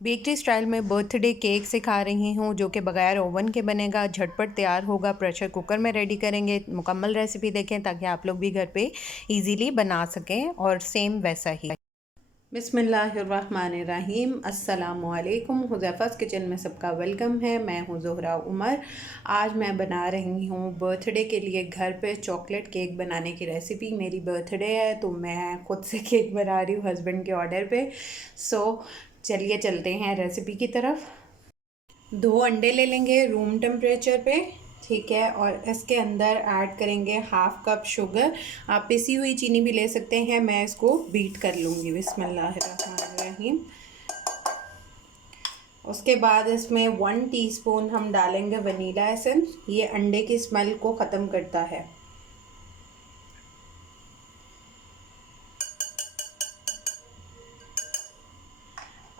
Bakery style में birthday cake सिखा रही हूँ जो कि बगैर ओवन के बनेगा, झटपट तैयार होगा, प्रेशर कुकर में रेडी करेंगे। मुकम्मल रेसिपी देखें ताकि आप लोग भी घर पे इजीली बना सकें और सेम वैसा ही। बिस्मिल्लाहिर्रहमानिर्रहीम, अस्सलामुअलैकुम। हुज़ैफ़ा's किचन में सबका वेलकम है। मैं हूँ ज़ोहरा उमर। आज मैं बना रही हूँ बर्थडे के लिए घर पे चॉकलेट केक बनाने की रेसिपी। मेरी बर्थडे है तो मैं ख़ुद से केक बना रही हूँ हस्बैंड के ऑर्डर पे। चलिए चलते हैं रेसिपी की तरफ। 2 अंडे ले लेंगे रूम टेम्परेचर पे, ठीक है। और इसके अंदर ऐड करेंगे हाफ़ कप शुगर। आप पिसी हुई चीनी भी ले सकते हैं, मैं इसको बीट कर लूँगी। बिस्मिल्लाहिर्रहमानिर्रहीम। उसके बाद इसमें 1 टीस्पून हम डालेंगे वनीला एसेंस। ये अंडे की स्मेल को ख़त्म करता है।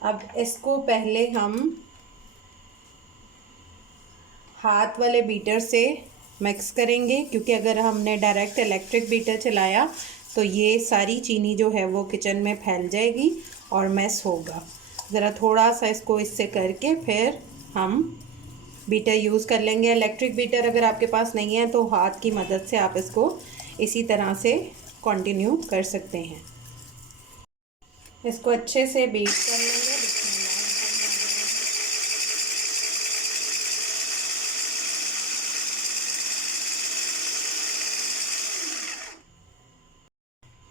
अब इसको पहले हम हाथ वाले बीटर से मिक्स करेंगे, क्योंकि अगर हमने डायरेक्ट इलेक्ट्रिक बीटर चलाया तो ये सारी चीनी जो है वो किचन में फैल जाएगी और मैस होगा। ज़रा थोड़ा सा इसको इससे करके फिर हम बीटर यूज़ कर लेंगे। इलेक्ट्रिक बीटर अगर आपके पास नहीं है तो हाथ की मदद से आप इसको इसी तरह से कंटिन्यू कर सकते हैं। इसको अच्छे से बीट कर लेंगे।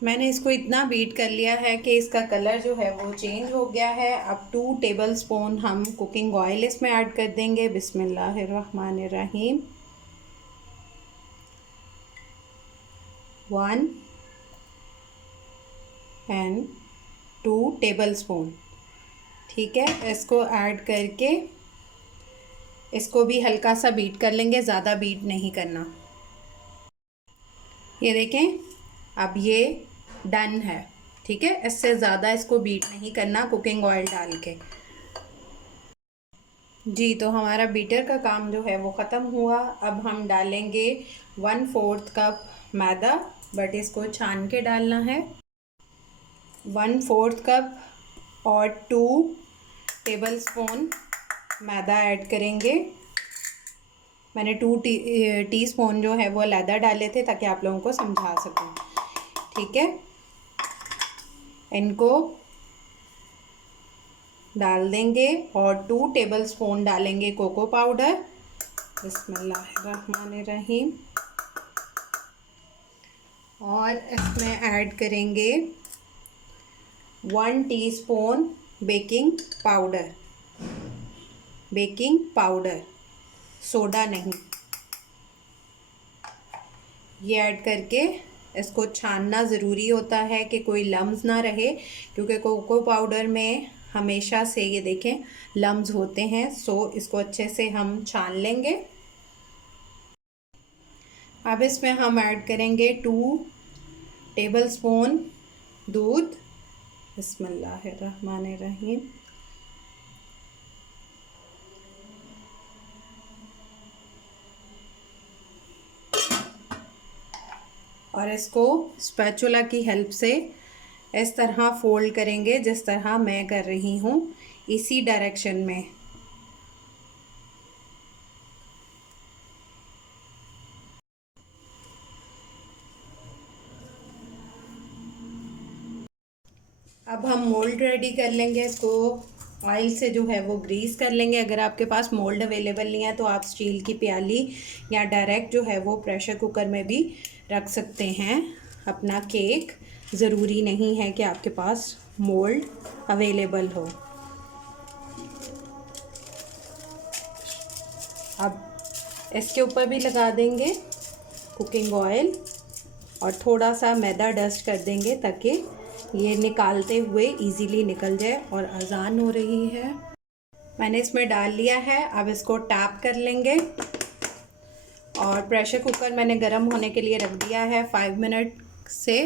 मैंने इसको इतना बीट कर लिया है कि इसका कलर जो है वो चेंज हो गया है। अब 2 टेबलस्पून हम कुकिंग ऑयल इसमें ऐड कर देंगे। बिस्मिल्लाहिर्रहमानिर्रहीम। 1 एंड 2 टेबलस्पून, ठीक है। इसको ऐड करके इसको भी हल्का सा बीट कर लेंगे, ज़्यादा बीट नहीं करना। ये देखें, अब ये डन है, ठीक है। इससे ज़्यादा इसको बीट नहीं करना कुकिंग ऑयल डाल के। जी, तो हमारा बीटर का काम जो है वो ख़त्म हुआ। अब हम डालेंगे 1/4 कप मैदा, बट इसको छान के डालना है। 1/4 कप और 2 टेबलस्पून मैदा ऐड करेंगे। मैंने 2 टीस्पून जो है वो अलहदा डाले थे ताकि आप लोगों को समझा सकूं, ठीक है। इनको डाल देंगे और 2 टेबलस्पून डालेंगे कोको पाउडर। बिस्मिल्लाहिर्रहमानिर्रहीम। और इसमें ऐड करेंगे 1 teaspoon baking powder. Baking powder, soda नहीं। ये ऐड करके इसको छानना ज़रूरी होता है कि कोई लम्स ना रहे, क्योंकि कोको पाउडर में हमेशा से ये देखें लम्स होते हैं। इसको अच्छे से हम छान लेंगे। अब इसमें हम ऐड करेंगे 2 टेबलस्पून दूध। बिस्मिल्लाहिर्रहमानिर्रहीम। और इसको स्पैचुला की हेल्प से इस तरह फोल्ड करेंगे जिस तरह मैं कर रही हूँ, इसी डायरेक्शन में। अब हम मोल्ड रेडी कर लेंगे। इसको ऑयल से जो है वो ग्रीस कर लेंगे। अगर आपके पास मोल्ड अवेलेबल नहीं है तो आप स्टील की प्याली या डायरेक्ट जो है वो प्रेशर कुकर में भी रख सकते हैं अपना केक। ज़रूरी नहीं है कि आपके पास मोल्ड अवेलेबल हो। अब इसके ऊपर भी लगा देंगे कुकिंग ऑयल और थोड़ा सा मैदा डस्ट कर देंगे ताकि ये निकालते हुए इजीली निकल जाए। और अजान हो रही है, मैंने इसमें डाल लिया है। अब इसको टैप कर लेंगे और प्रेशर कुकर मैंने गर्म होने के लिए रख दिया है 5 मिनट से।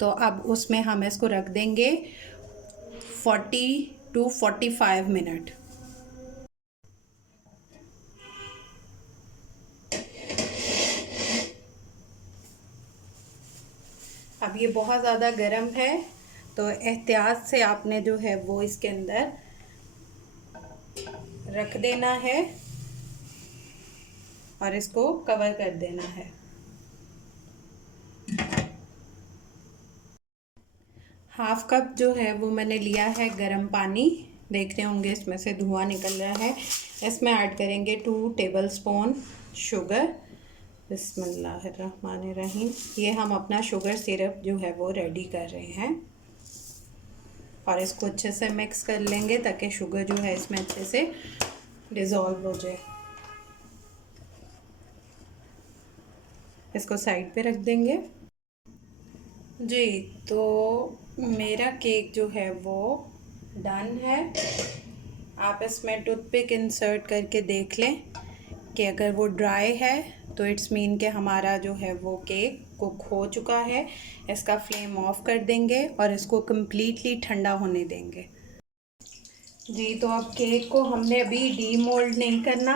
तो अब उसमें हम इसको रख देंगे 40 to 45 मिनट। अब ये बहुत ज़्यादा गर्म है तो एहतियात से आपने जो है वो इसके अंदर रख देना है और इसको कवर कर देना है। हाफ कप जो है वो मैंने लिया है गरम पानी, देख रहे होंगे इसमें से धुआं निकल रहा है। इसमें ऐड करेंगे 2 टेबलस्पून शुगर। बिस्मिल्लाहिर्रहमानिर्रहीम। ये हम अपना शुगर सिरप जो है वो रेडी कर रहे हैं और इसको अच्छे से मिक्स कर लेंगे ताकि शुगर जो है इसमें अच्छे से डिज़ोल्व हो जाए। इसको साइड पे रख देंगे। जी, तो मेरा केक जो है वो डन है। आप इसमें टूथपिक इंसर्ट करके देख लें कि अगर वो ड्राई है तो इट्स मीन कि हमारा जो है वो केक कुक हो चुका है। इसका फ्लेम ऑफ कर देंगे और इसको कम्प्लीटली ठंडा होने देंगे। जी, तो अब केक को हमने अभी डीमोल्ड नहीं करना,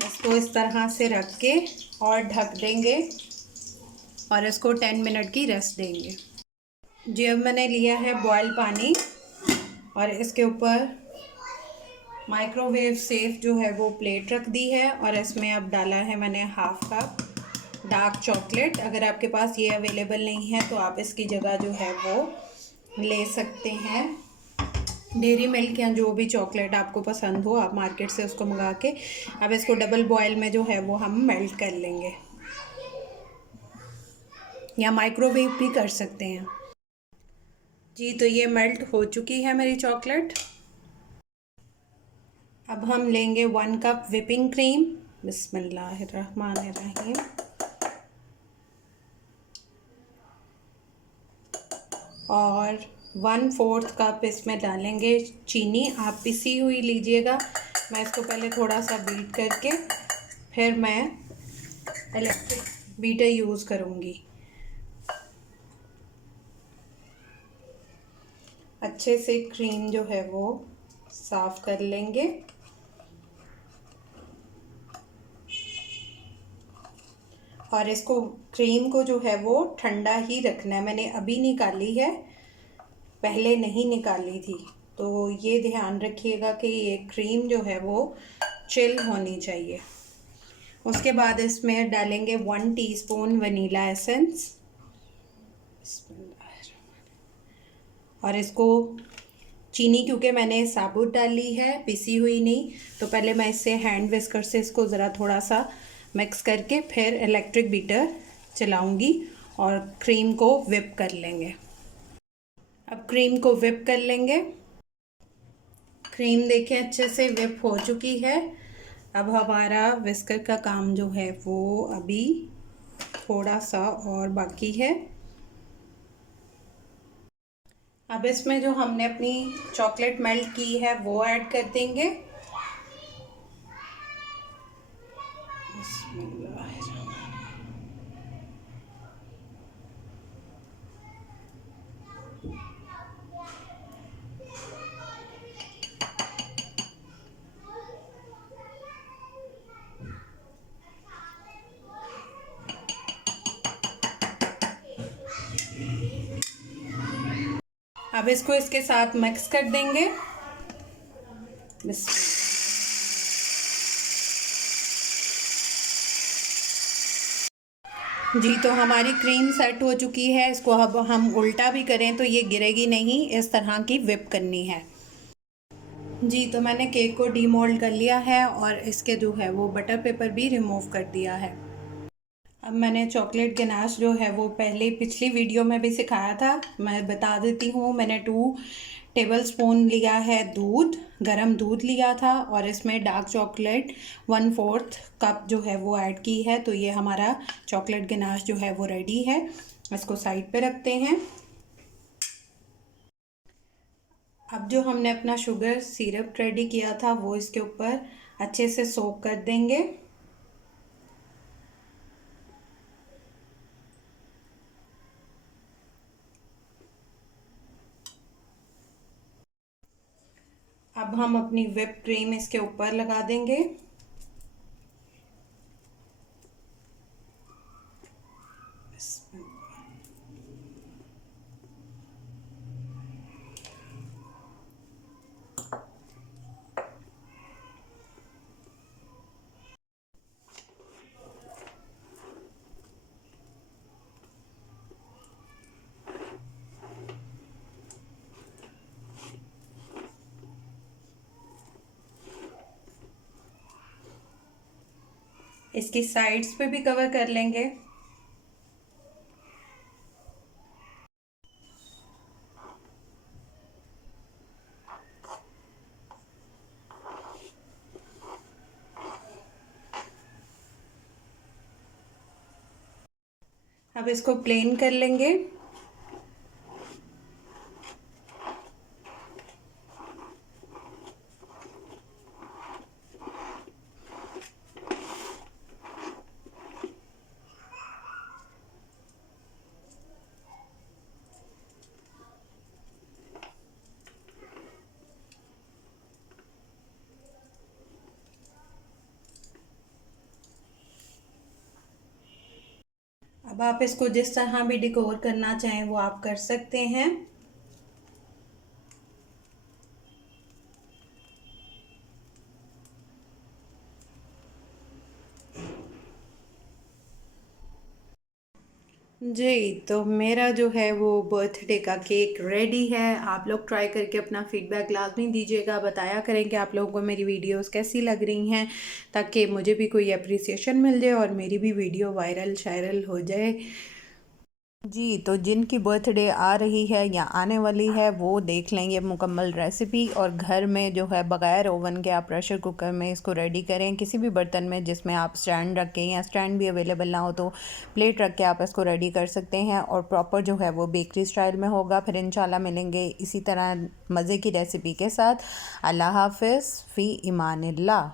इसको इस तरह से रख के और ढक देंगे और इसको 10 मिनट की रेस्ट देंगे। जी, अब मैंने लिया है बॉयल पानी और इसके ऊपर माइक्रोवेव सेफ जो है वो प्लेट रख दी है और इसमें अब डाला है मैंने हाफ कप डार्क चॉकलेट। अगर आपके पास ये अवेलेबल नहीं है तो आप इसकी जगह जो है वो ले सकते हैं डेयरी मिल्क या जो भी चॉकलेट आपको पसंद हो, आप मार्केट से उसको मंगा के अब इसको डबल बॉयल में जो है वो हम मेल्ट कर लेंगे या माइक्रोवेव भी कर सकते हैं। जी, तो ये मेल्ट हो चुकी है मेरी चॉकलेट। अब हम लेंगे 1 कप विपिंग क्रीम। बिस्मिल्लाहिर्रहमानिर्रहीम। और 1/4 कप इसमें डालेंगे चीनी। आप पिसी हुई लीजिएगा। मैं इसको पहले थोड़ा सा बीट करके फिर मैं इलेक्ट्रिक बीटर यूज़ करूँगी। अच्छे से क्रीम जो है वो साफ़ कर लेंगे। और इसको क्रीम को जो है वो ठंडा ही रखना है। मैंने अभी निकाली है, पहले नहीं निकाली थी, तो ये ध्यान रखिएगा कि ये क्रीम जो है वो चिल होनी चाहिए। उसके बाद इसमें डालेंगे 1 टीस्पून वनीला एसेंस और इसको चीनी क्योंकि मैंने साबुत डाली है, पिसी हुई नहीं, तो पहले मैं इससे हैंड विस्कर से इसको ज़रा थोड़ा सा मिक्स करके फिर इलेक्ट्रिक बीटर चलाऊंगी और क्रीम को whip कर लेंगे। अब क्रीम को whip कर लेंगे। क्रीम देखें अच्छे से whip हो चुकी है। अब हमारा विस्कर का काम जो है वो अभी थोड़ा सा और बाकी है। अब इसमें जो हमने अपनी चॉकलेट मेल्ट की है वो ऐड कर देंगे। अब इसको इसके साथ मिक्स कर देंगे। जी, तो हमारी क्रीम सेट हो चुकी है। इसको अब हम उल्टा भी करें तो ये गिरेगी नहीं, इस तरह की whip करनी है। जी, तो मैंने केक को डीमोल्ड कर लिया है और इसके जो है वो बटर पेपर भी रिमूव कर दिया है। अब मैंने चॉकलेट गनाश जो है वो पहले पिछली वीडियो में भी सिखाया था, मैं बता देती हूँ। मैंने 2 टेबलस्पून लिया है दूध, गरम दूध लिया था और इसमें डार्क चॉकलेट 1/4 कप जो है वो ऐड की है। तो ये हमारा चॉकलेट गनाश जो है वो रेडी है। इसको साइड पे रखते हैं। अब जो हमने अपना शुगर सिरप रेडी किया था वो इसके ऊपर अच्छे से सोक कर देंगे। अब हम अपनी व्हिप क्रीम इसके ऊपर लगा देंगे। इसकी साइड्स पे भी कवर कर लेंगे। अब इसको प्लेन कर लेंगे। अब आप इसको जिस तरह भी डेकोर करना चाहें वो आप कर सकते हैं। जी, तो मेरा जो है वो बर्थडे का केक रेडी है। आप लोग ट्राई करके अपना फीडबैक लाज़मी दीजिएगा, बताया करें कि आप लोगों को मेरी वीडियोस कैसी लग रही हैं, ताकि मुझे भी कोई अप्रिसिएशन मिल जाए और मेरी भी वीडियो वायरल शायरल हो जाए। जी, तो जिनकी बर्थडे आ रही है या आने वाली है वो देख लेंगे मुकम्मल रेसिपी, और घर में जो है बग़ैर ओवन के आप प्रेशर कुकर में इसको रेडी करें, किसी भी बर्तन में जिसमें आप स्टैंड रखें, या स्टैंड भी अवेलेबल ना हो तो प्लेट रख के आप इसको रेडी कर सकते हैं, और प्रॉपर जो है वो बेकरी स्टाइल में होगा। फिर इंशाल्लाह मिलेंगे इसी तरह मज़े की रेसिपी के साथ। अल्लाह हाफ़िज़, फ़ी इमानिल्लाह।